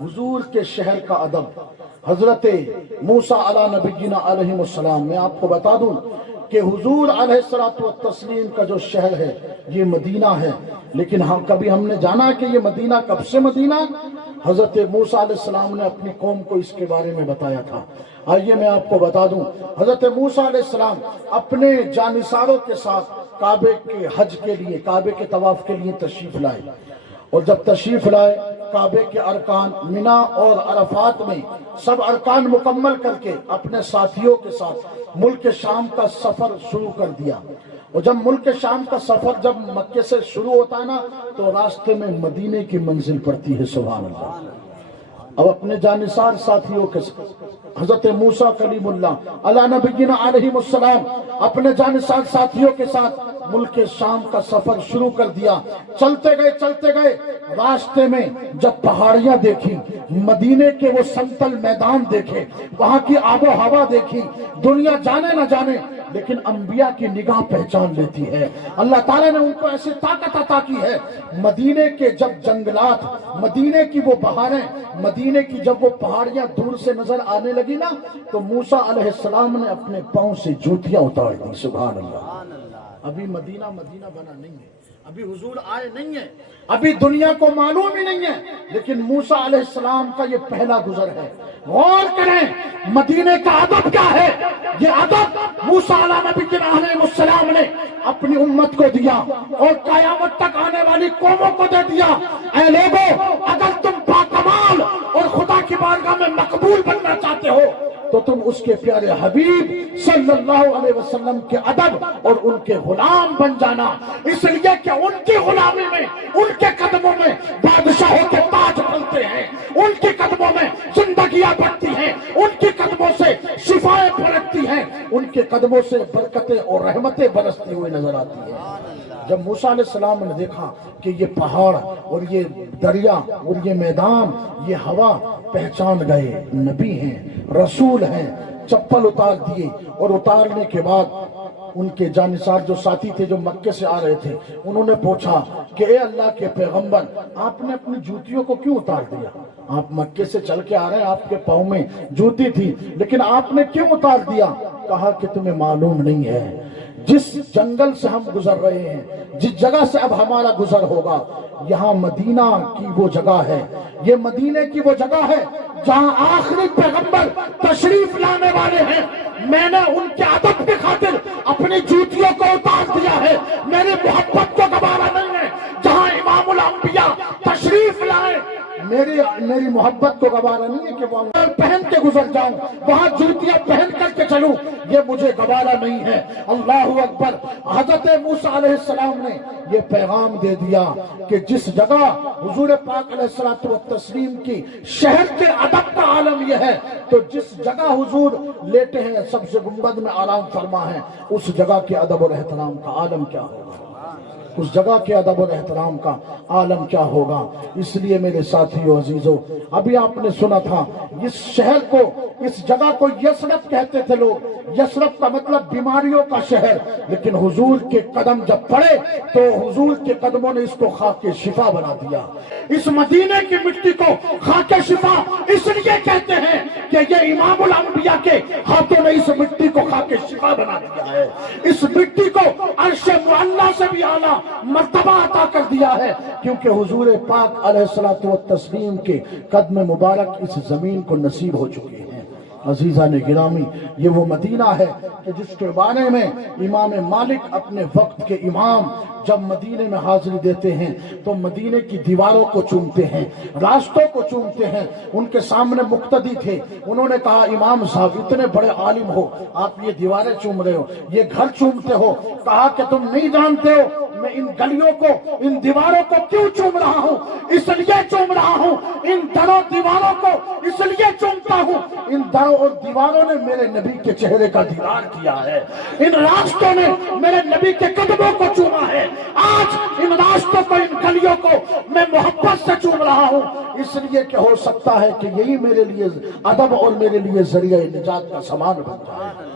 حضور کے شہر کا ادب، حضرت موسیٰ علیہ نبینا علیہ السلام، میں آپ کو بتا دوں کہ حضور علیہ الصلوۃ والتسلیم کا جو شہر ہے یہ مدینہ ہے، لیکن کبھی ہم نے جانا کہ یہ مدینہ کب سے مدینہ؟ حضرت موسیٰ علیہ السلام نے اپنی قوم کو اس کے بارے میں بتایا تھا۔ آئیے میں آپ کو بتا دوں، حضرت موسیٰ علیہ السلام اپنے جانثاروں کے ساتھ کعبے کے حج کے لیے، کعبے کے طواف کے لیے تشریف لائے، اور جب تشریف لائے کعبے کے ارکان منا اور عرفات میں سب ارکان مکمل کر کے اپنے ساتھیوں کے ساتھ ملک شام کا سفر شروع کر دیا۔ اور جب ملک شام کا سفر جب مکے سے شروع ہوتا ہے نا تو راستے میں مدینے کی منزل پڑتی ہے، سبحان اللہ۔ اب اپنے جانثار ساتھیوں کے ساتھ حضرت موسیٰ کلیم اللہ علیہ نبینا علیہ السلام اپنے جانثار ساتھیوں کے ساتھ ملک شام کا سفر شروع کر دیا۔ چلتے گئے راستے میں جب پہاڑیاں دیکھی، مدینے کے وہ سنتل میدان دیکھے، وہاں کی آب و ہوا دیکھی، دنیا جانے نہ جانے لیکن انبیاء کی نگاہ پہچان لیتی ہے۔ اللہ تعالیٰ نے ان کو ایسی طاقت عطا کی ہے، مدینے کے جب جنگلات، مدینے کی وہ بہاریں، مدینے کی جب وہ پہاڑیاں دور سے نظر آنے لگی نا تو موسیٰ علیہ السلام نے اپنے پاؤں سے جوتیاں اتار دی، سبحان اللہ۔ ابھی مدینہ بنا نہیں ہے، ابھی حضور آئے نہیں ہیں، ابھی دنیا کو معلوم ہی نہیں ہے، لیکن موسیٰ علیہ السلام کا یہ پہلا گزر ہے۔ غور کریں مدینے کا ادب کیا ہے۔ یہ ادب موسیٰ علیہ نبی علیہ السلام نے اپنی امت کو دیا اور قیامت تک آنے والی قوموں کو دے دیا۔ اے لوگو، اگر تم باکمال اور خدا کی بارگاہ میں مقبول بننا چاہتے ہو تو تم اس کے پیارے حبیب صلی اللہ علیہ وسلم کے ادب اور ان کے غلام بن جانا، اس لیے کہ ان کی غلامی میں، ان کے قدموں میں بادشاہوں کے تاج پھلتے ہیں، ان کے قدموں میں زندگیاں بڑھتی ہیں، ان کے قدموں سے شفائیں پھلکتی ہیں، ان کے قدموں سے برکتیں اور رحمتیں برستی ہوئی نظر آتی ہیں۔ جب موسیٰ علیہ السلام نے دیکھا کہ یہ پہاڑ اور یہ دریا اور یہ میدان، یہ ہوا، پہچان گئے نبی ہیں، رسول ہیں، چپل اتار دیے، اور اتارنے کے بعد ان کے جانثار جو ساتھی تھے جو مکے سے آ رہے تھے انہوں نے پوچھا کہ اے اللہ کے پیغمبر، آپ نے اپنی جوتیوں کو کیوں اتار دیا؟ آپ مکے سے چل کے آ رہے ہیں، آپ کے پاؤں میں جوتی تھی لیکن آپ نے کیوں اتار دیا؟ کہا کہ تمہیں معلوم نہیں ہے، جس جنگل سے ہم گزر رہے ہیں، جس جگہ سے اب ہمارا گزر ہوگا، یہاں مدینہ کی وہ جگہ ہے، یہ مدینے کی وہ جگہ ہے جہاں آخری پیغمبر تشریف لانے والے ہیں۔ میں نے ان کے ادب کی خاطر اپنی جوتیوں کو اتار دیا ہے، میری محبت کو گوارا نہیں ہے جہاں امام الانبیاء تشریف لائے، میری محبت کو گوارا نہیں ہے کہ وہ پہن کے گزر جاؤں، وہاں جوتیاں پہن کر کے چلوں، یہ مجھے گوارا نہیں ہے۔ اللہ اکبر۔ حضرت موسیٰ علیہ السلام نے یہ پیغام دے دیا کہ جس جگہ حضور پاک علیہ الصلوۃ والتسلیم کی شہر کے ادب کا عالم یہ ہے، تو جس جگہ حضور لیٹے ہیں سب سے گنبد میں آرام فرما ہے، اس جگہ کے ادب اور احترام کا عالم کیا ہوگا، اس جگہ کے ادب اور احترام کا عالم کیا ہوگا۔ اس لیے میرے ساتھیو عزیزو، ابھی آپ نے سنا تھا اس شہر کو، اس جگہ کو یثرب کہتے تھے لوگ، یثرب کا مطلب بیماریوں کا شہر، لیکن حضور کے قدم جب پڑے تو حضور کے قدموں نے اس کو خاک شفا بنا دیا۔ اس مدینے کی مٹی کو خاک شفا اس لیے کہتے ہیں کہ یہ امام الانبیاء کے ہاتھوں نے اس مٹی کو خاک شفا بنا دیا ہے، اس مٹی کو عرش معلیٰ سے بھی اعلیٰ مرتبہ عطا کر دیا ہے، کیونکہ حضور پاک علیہ الصلوۃ والتسلیم کے قدم مبارک اس زمین کو نصیب ہو چکے ہیں۔ عزیزان گرامی، یہ وہ مدینہ ہے کہ جس کے بارے میں امام مالک اپنے وقت کے امام جب مدینے میں حاضری دیتے ہیں تو مدینے کی دیواروں کو چومتے ہیں، راستوں کو چومتے ہیں۔ ان کے سامنے مقتدی تھے، انہوں نے کہا امام صاحب اتنے بڑے عالم ہو، آپ یہ دیواریں چوم رہے ہو، یہ گھر چومتے ہو؟ کہا کہ تم نہیں جانتے ہو میں ان گلیوں کو، ان دیواروں کو کیوں چوم رہا ہوں؟ اس لیے چوم رہا ہوں، ان دروں دیواروں کو اس لیے چومتا ہوں، ان دروں اور دیواروں نے میرے نبی کے چہرے کا دیدار کیا ہے، ان راستوں نے میرے نبی کے قدموں کو چوما ہے۔ آج ان راستوں کو، ان گلیوں کو میں محبت سے چوم رہا ہوں، اس لیے کہ ہو سکتا ہے کہ یہی میرے لیے ادب اور میرے لیے ذریعہ نجات کا سامان بن جائے۔